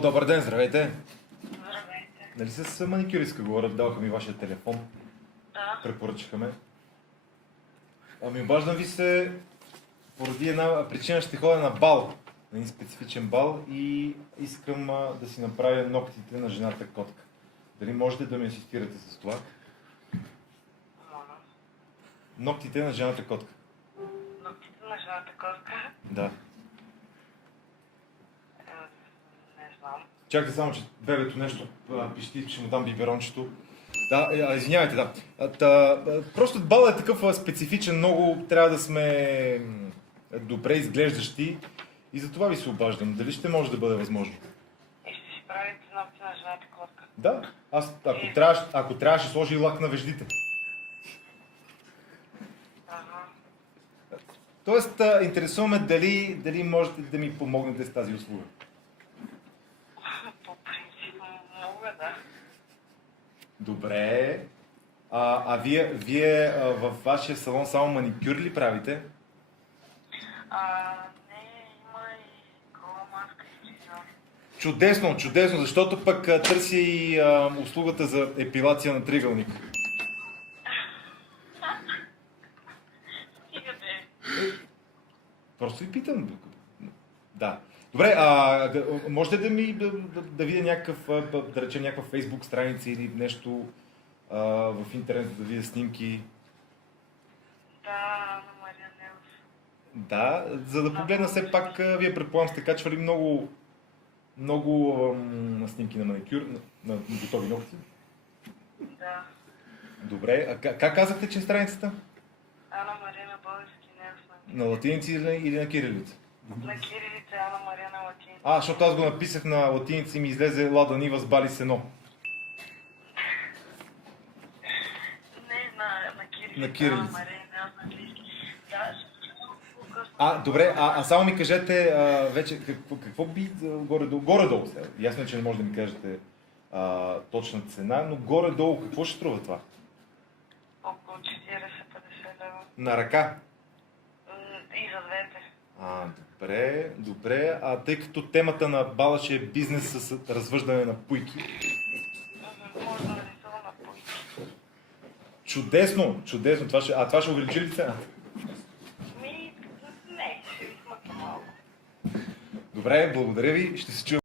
Добър ден, здравейте! Здравейте. Нали с маникюристка говоря, даваха ми вашия телефон, Да. препоръчаха ме. Ами обаждам ви се поради една причина, ще ходя на бал, на един специфичен бал и искам да си направя ногтите на жената котка. Дали можете да ми асистирате с това? Моля. Ногтите на жената котка. Ногтите на жената котка? Да. Не знам. Чакайте само, че бебето нещо пищи, ще му дам биберончето. Да, извинявайте, да. Просто балът е такъв специфичен, много трябва да сме добре изглеждащи и за това ви се обаждам. Дали ще може да бъде възможно? И ще си правите ногти на жената котка? Да, аз ако трябва ще сложа и лак на веждите. Ага. Тоест, интересуваме дали можете да ми помогнете с тази услуга. По принцип мога, да. Добре. Вие във вашия салон само маникюр ли правите? Не, има и кола маска и фризьор. Чудесно, чудесно, защото пък търся и услугата за епилация на триъгълник. Стига бе. Просто ви питам. Да. Добре, можете да ми да видя да речем някаква фейсбук страница или нещо в интернет, да видя снимки? Да, Ана Мария Нелов. Да, за да погледна все пак, вие предполагам сте качвали много снимки на маникюр, на готови ногти. Да. Добре, как казахте, че е страницата? Ана Мария на български Нелов. На латиница или на кирилица? На кирилица Ана Мария на латиница. Защото аз го написах на латиница и ми излезе Лада Нива с Бали Сено. Не, на кирилица. На кирилица. Ана Мария Нелов на английски. Да, ще по-късно. Добре, само ми кажете вече какво би горе-долу сега. Ясно е, че не може да ми кажете точна цена, но горе-долу какво ще струва това? Около 40-50 лева. На ръка? И за двете. Добре. Тъй като темата на бала ще е бизнес с развъждане на пуйки. Може да нарисува на пуйки. Чудесно. Това ще увеличи ли цената? Не, ще ви смъкна малко. Добре, благодаря ви. Ще се чуем.